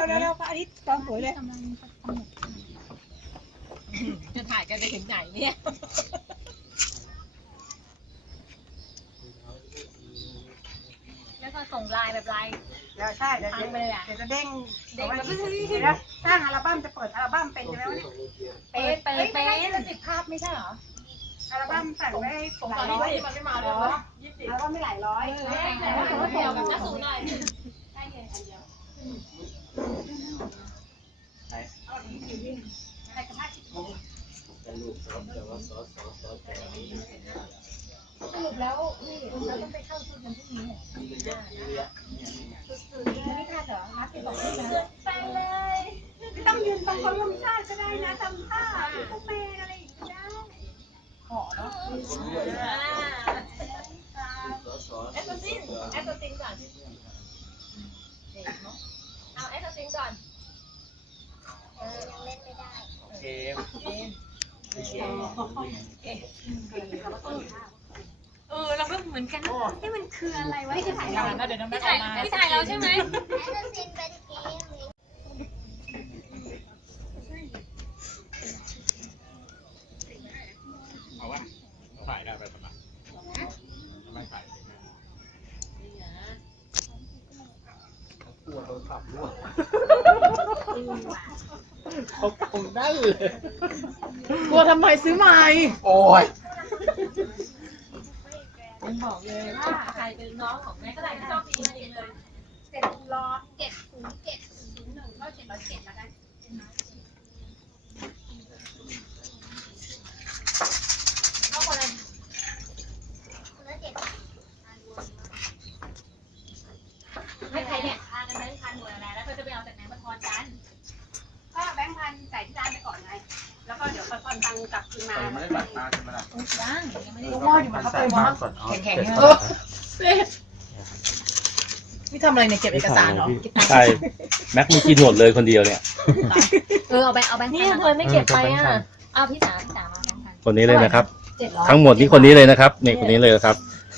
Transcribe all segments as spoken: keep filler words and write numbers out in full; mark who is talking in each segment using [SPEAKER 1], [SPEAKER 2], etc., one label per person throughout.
[SPEAKER 1] ร็วเร็วเร็วพระอาทิตย์กำลังสวยเลย
[SPEAKER 2] จะถ่ายกันไปถึงไหนเนี่ยแล้วก็ส่งไลน์แบบไลน์
[SPEAKER 1] แล้วใช่เดี๋ยวเดี๋ยวจะเด้ง
[SPEAKER 2] เด็กแบบ
[SPEAKER 1] เดี๋ยวนะสร้างอัลบั้มจะเปิดอัลบั้มเป็นใช่ไหมวะเนี่ย
[SPEAKER 2] เป๊ะเป๊ะเป๊ะติดภาพไม่ใช่เหรอ
[SPEAKER 1] อัลบั้มสั่งไว้สองร้อยมันไม่มาเลยเหรออัลบั้มไม่หลายร้อย
[SPEAKER 2] เดี๋ยวกับนักสูหน่อยสรุปแล้วนี่เราต้องไปเข้าชุดกันพรุ่งนี้ไม่ทันเหรอนัดติดบอกไปเลย
[SPEAKER 1] ไม่ต้องยืนตรงคนลมชาติก็ได้นะทำท่าตุ๊กเมย์อะไรอย่างเงี้ยขอเนาะ
[SPEAKER 2] แอสซัสซินแอสซัสซินก่อนเอาแอสซัสซินก่อนเออยังเล่นไม่ได้เกมเกมเออเราก็เหมือนกันนี่มันคืออะไรวะที่ถ่ายเราพี่ถ่ายพี่ถ่ายเราใช่ไหมแอสซัสซินเป็นเกม
[SPEAKER 3] เอาวะถ่ายได้ไปประมาณไม่ถ่ายกลัวโดนขับรั่วเขาคงได้เลย
[SPEAKER 4] กลัวทำไมซื้อใหม่
[SPEAKER 3] โอ้ย
[SPEAKER 2] ยังบอกเลยว่าใครเป็นน้องของแม่ก็ได้ชอบดีเลยเลย
[SPEAKER 1] เจ็ดร้อยเจ็ดศูนย์เจ็ดศูนย์หนึ่งก็เจ็ดร้อยเจ็ดแล้วกัน
[SPEAKER 2] เข้าคนละให้ใครเนี่ยพากันแบงค์พันหมดอะไรแล้วก็จะไปเอาจากไหนมาทอนกัน
[SPEAKER 1] ก็แบงค์พันจ่ายที่ร้านไปก่อนไงแล้วก็เดี๋ยวทอนตังค์กลับคืนมา
[SPEAKER 3] ไม่ได้บัตรมาใช่ไหมล่ะ
[SPEAKER 2] ยังยังไม่ได้
[SPEAKER 4] ว่าอยู่มาเขาไปว่าแข็งๆเออนี่ทำอะไรเนี่ยเก็บเอกสารเหรอ
[SPEAKER 5] ใช่แม็กมีกินหมดเลยคนเดียวเนี่ย
[SPEAKER 2] เออเอาแบงค์เอาแบงค์นี่เคยไม่เก็บไปอ่ะเอาพี่สาวพี่สาวมาแบงค์พัน
[SPEAKER 5] คนนี้เลยนะครับทั้งหมดนี่คนนี้เลยนะครับนี่คนนี้เลยครับ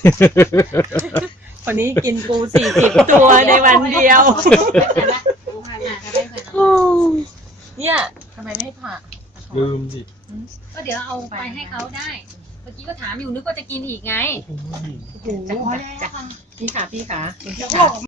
[SPEAKER 4] คนนี้กินปูสี่สิบตัวในวันเดียวเนี่ยทำไมไม่ให้ผ่า
[SPEAKER 5] ลืมสิ
[SPEAKER 2] ก็เดี๋ยวเอาไปให้เขาได้เมื่อกี้ก็ถามอยู่นึกว่าจะกินอีกไง
[SPEAKER 4] โอ้โหพี่ขาพี่ขา